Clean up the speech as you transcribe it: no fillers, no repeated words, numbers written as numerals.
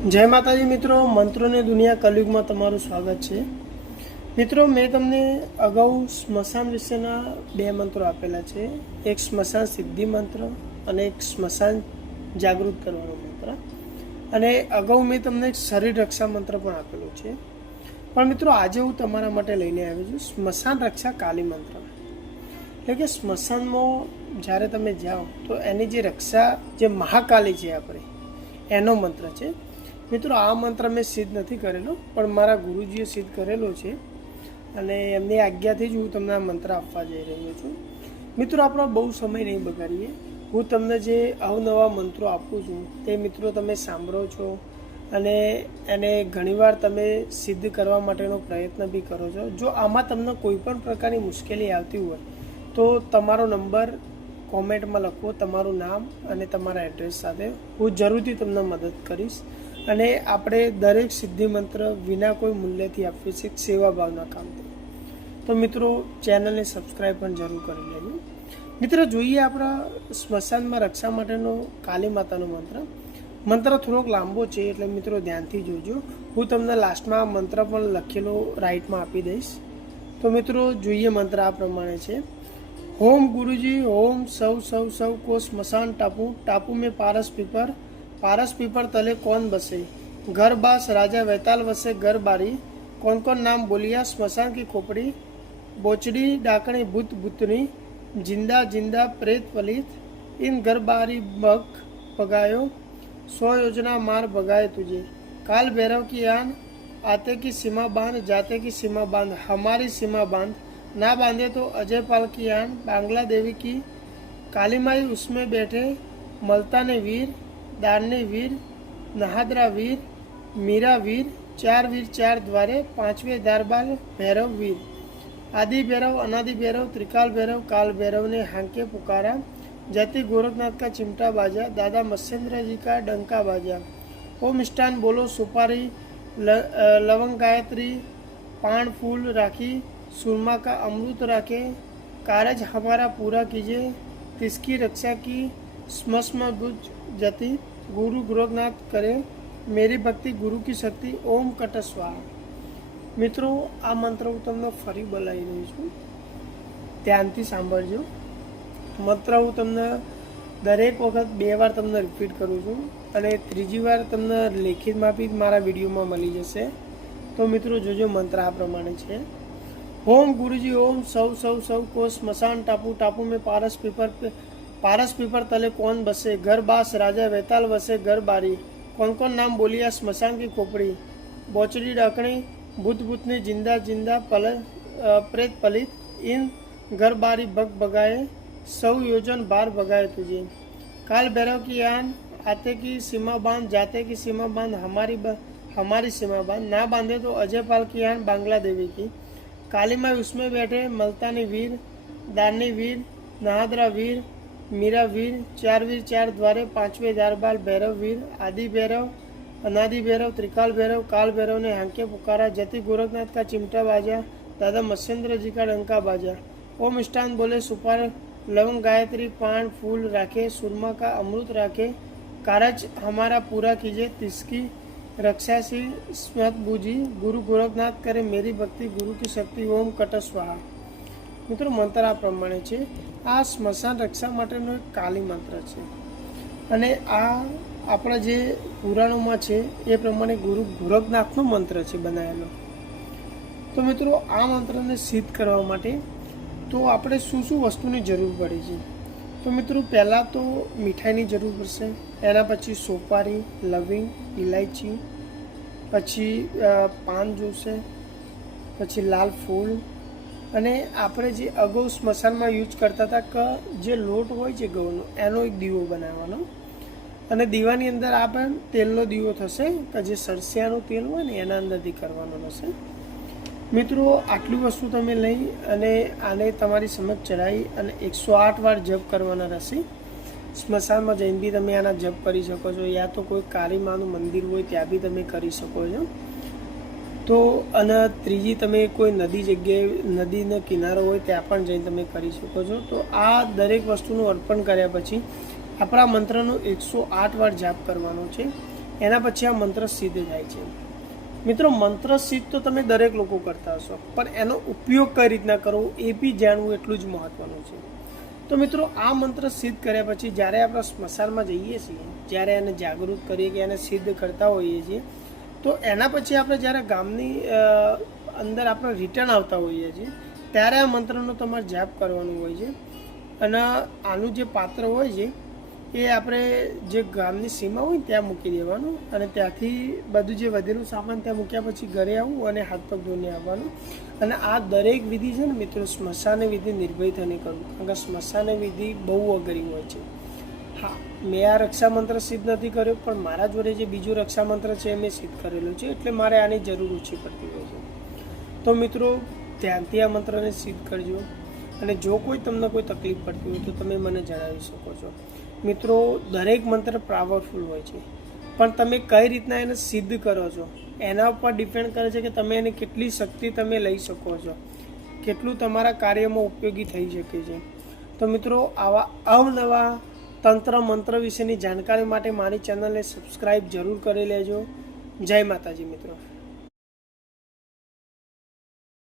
જય માતાજી મિત્રો, મંત્રોની દુનિયા કલયુગમાં તમારું સ્વાગત છે। મિત્રો, મેં તમને અગાઉ સ્મશાન વિશેના 2 મંત્રો આપેલા છે, એક સ્મશાન સિદ્ધિ મંત્ર અને એક સ્મશાન જાગૃત કરવાનો મંત્ર, અને અગાઉ મેં તમને એક શરીર રક્ષા મંત્ર પણ આપેલો છે। પણ મિત્રો, આજે હું તમારા માટે લઈને આવ્યો છું સ્મશાન રક્ષા કાલી મંત્ર। એટલે કે સ્મશાનમાં જ્યારે તમે જાઓ તો એની જે રક્ષા, જે મહાકાલી છે આપણે, એનો મંત્ર છે। મિત્રો, આ મંત્ર મેં સિદ્ધ નથી કરેલો, પણ મારા ગુરુજીએ સિદ્ધ કરેલો છે, અને એમની આજ્ઞાથી જ હું તમને આ મંત્ર આપવા જઈ રહ્યો છું। મિત્રો, આપણો બહુ સમય નહીં બગાડીએ, હું તમને જે અવનવા મંત્રો આપું છું તે મિત્રો તમે સાંભળો છો, અને એને ઘણીવાર તમે સિદ્ધ કરવા માટેનો પ્રયત્ન બી કરો છો। જો આમાં તમને કોઈ પણ પ્રકારની મુશ્કેલી આવતી હોય તો તમારો નંબર કોમેન્ટમાં લખો, તમારું નામ અને તમારા એડ્રેસ સાથે, હું જરૂરથી તમને મદદ કરીશ। અને આપણે દરેક સિદ્ધિ મંત્ર વિના કોઈ મૂલ્યથી આપીએ છીએ, સેવા ભાવના કામથી। તો મિત્રો, ચેનલને સબસ્ક્રાઈબ પણ જરૂર કરી લેજો। મિત્રો, જોઈએ આપણા સ્મશાનમાં રક્ષા માટેનો કાલી માતાનો મંત્ર। મંત્ર થોડોક લાંબો છે, એટલે મિત્રો ધ્યાનથી જોજો। હું તમને લાસ્ટમાં આ મંત્ર પણ લખેલો રાઈટમાં આપી દઈશ। તો મિત્રો, જોઈએ મંત્ર આ પ્રમાણે છે। ओम गुरुजी ओम सौ सौ सौ को स्मशान टापू, टापू में पारस पीपर तले कौन बसे, घर बास राजा वैताल वसे घर बारी, कौन कौन नाम बोलिया स्मशान की खोपड़ी, बोचड़ी डाकणी भूत भूतनी, जिंदा जिंदा प्रेत पलित, इन घर बारी बग भगायो, 100 योजना मार भगाए तुझे, काल भैरव की आन, आते की सीमा बांध जाते की सीमा बांध, हमारी सीमा बांध, ना बांधे तो अजय पाल की आन, बांग्ला देवी की काली माई उसमें बैठे, मलता ने वीर, दार ने वीर, नहादरा वीर, मीरा वीर, 4 वीर 4 द्वारे, 5वें दारबाल भैरव वीर, आदि भैरव अनादि भैरव त्रिकाल भैरव काल भैरव ने हांके पुकारा, जति गोरखनाथ का चिमटा बाजा, दादा मत्स्येंद्र जी का डंका बाजा, ओम मिष्टान बोलो सुपारी लवंग गायत्री पान फूल राखी, सुरमा का अमृत राखे, कारज हमारा पूरा कीजिए, तिसकी रक्षा की स्मस्म बुझ जति, गुरु गोरखनाथ करे मेरी भक्ति गुरु की शक्ति, ओम कट स्वाहा। मित्रों, आ मंत्र हूँ तमने फरी बोलाई रही छूँ, ध्यानथी सांभळजो। मंत्र हूँ तमने दरेक वखत 2 વાર तमने रिपीट करूँ छूँ, अने त्रीजी વાર तमने लेखितमां बी मारा विडियोमां मळी जशे। तो मित्रों, जोजो मंत्र आ प्रमाणे छे। ओम गुरुजी ओम सौ सौ सौ को स्मशान टापू, टापू में पारस पीपर तले कौन बसे, घर बास राजा वैताल वसे घर बारी, कौन कौन नाम बोलिया स्मशान की खोपड़ी, बोचड़ी डाकणी भूत भूतनी, जिंदा जिंदा प्रेत पलित, इन घर बारी बग बगाए, 100 योजन बार भगाए तुझे, काल भैरव की आन, आते की सीमा बांध जाते की सीमा बांध, हमारी सीमा बांध, ना बांधे तो अजय पाल की आन, बांग्ला देवी की काली माई उसमें बैठे, मलतानी वीर, दानी वीर, नहादरा वीर, मीरा वीर, 4 वीर 4 द्वारे, 5वें दारबाल भैरव वीर, आदि भैरव अनादि भैरव त्रिकाल भैरव काल भैरव ने हांके पुकारा, जति गोरखनाथ का चिमटा बाजा, दादा मत्स्येंद्र जी का डंका बाजा, ओम मिष्टान बोले सुपार लवंग गायत्री पान फूल राखे, सुरमा का अमृत राखे, कारज हमारा पूरा कीजिए, तिसकी रक्षा से स्मत बूझी, गुरु गोरखनाथ करे मेरी भक्ति गुरु की शक्ति, ओम कट स्वाहा। मित्रों, मंत्र आ प्रमाणे छे। आ स्मशान रक्षा माटेनो एक काली मंत्र छे, अने आ आपणा जे पुराणोमां छे ए प्रमाणे गुरु गोरखनाथनो मंत्र छे बनावेलो। तो मित्रों, आ मंत्रने सिद्ध करवा माटे तो आपणे शुं शुं वस्तुनी जरूर पड़े छे। तो मित्रों, पहला तो मीठाईनी जरूर पड़शे, एना पछी सोपारी, लविंग, इलायची, पछी पान जोशे, पछी लाल फूल, अने आपणे जे अगाऊ स्मशानमां यूज करता हता के जे लोट होय छे घऊनो एनो एक दीवो बनावવાનો, अने दीवानी अंदर आपणे तेलनो दीवो थशे के जे सरसियानुं तेल होय ने एना अंदरथी करवानो थशे। मित्रों, आटली वस्तु तमे लई अने आने तमारी समक्ष चढ़ाई अने 108 वार जप करवाना रहेशे। स्मशान में जईने बी तमे आना जप करी शको छो, या तो कोई काली मानु मंदिर होय त्यां बी तमे करी शको छो। तो अने त्रीजी तमे कोई नदी जग्याए नदीनो किनारो होय त्यां पण जईने तमे करी शको छो। तो आ दरेक वस्तुनुं अर्पण कर्या पछी आपणा मंत्रनो 108 वार जाप करवानो छे। એના પછી આ મંત્ર સિદ્ધ થાય છે. મિત્રો મંત્ર સિદ્ધ તો તમે દરેક લોકો કરતા હશો, પણ એનો ઉપયોગ કઈ રીતના કરવો એ બી જાણવું એટલું જ મહત્ત્વનું છે. તો મિત્રો આ મંત્ર સિદ્ધ કર્યા પછી જ્યારે આપણે સ્મશાનમાં જઈએ છીએ, જ્યારે એને જાગૃત કરીએ કે એને સિદ્ધ કરતા હોઈએ છીએ, તો એના પછી આપણે જ્યારે ગામની અંદર આપણે રિટર્ન આવતા હોઈએ છીએ ત્યારે આ મંત્રનો તમારે જાપ કરવાનું હોય છે. અને આનું જે પાત્ર હોય છે એ આપણે જે ગામની સીમા હોય ત્યાં મૂકી દેવાનું, અને ત્યાંથી બધું જે વધેલું સામાન ત્યાં મૂક્યા પછી ઘરે આવવું અને હાથ પગ ધોઈને આવવાનું. અને આ દરેક વિધિ છે ને મિત્રો, સ્મશાન વિધિ નિર્ભય થઈને કરવું, કારણ કે સ્મશાન વિધિ બહુ અઘરી હોય છે. હા, મેં આ રક્ષા મંત્ર સિદ્ધ નથી કર્યો, પણ મારા જોડે જે બીજો રક્ષા મંત્ર છે એ મેં સિદ્ધ કરેલો છે, એટલે મારે આની જરૂર ઓછી પડતી હોય છે. તો મિત્રો ધ્યાનથી આ મંત્રને સિદ્ધ કરજો, અને જો કોઈ તમને કોઈ તકલીફ પડતી હોય તો તમે મને જણાવી શકો છો. મિત્રો દરેક મંત્ર પાવરફુલ હોય છે, પણ તમે કઈ રીતના એને સિદ્ધ કરો છો એના ઉપર ડિપેન્ડ કરે છે કે તમે એની કેટલી શક્તિ તમે લઈ શકો છો, કેટલું તમારા કાર્યમાં ઉપયોગી થઈ શકે છે. તો મિત્રો આવા અવનવા તંત્ર મંત્ર વિશેની જાણકારી માટે મારી ચેનલને સબસ્ક્રાઈબ જરૂર કરી લેજો. જય માતાજી મિત્રો.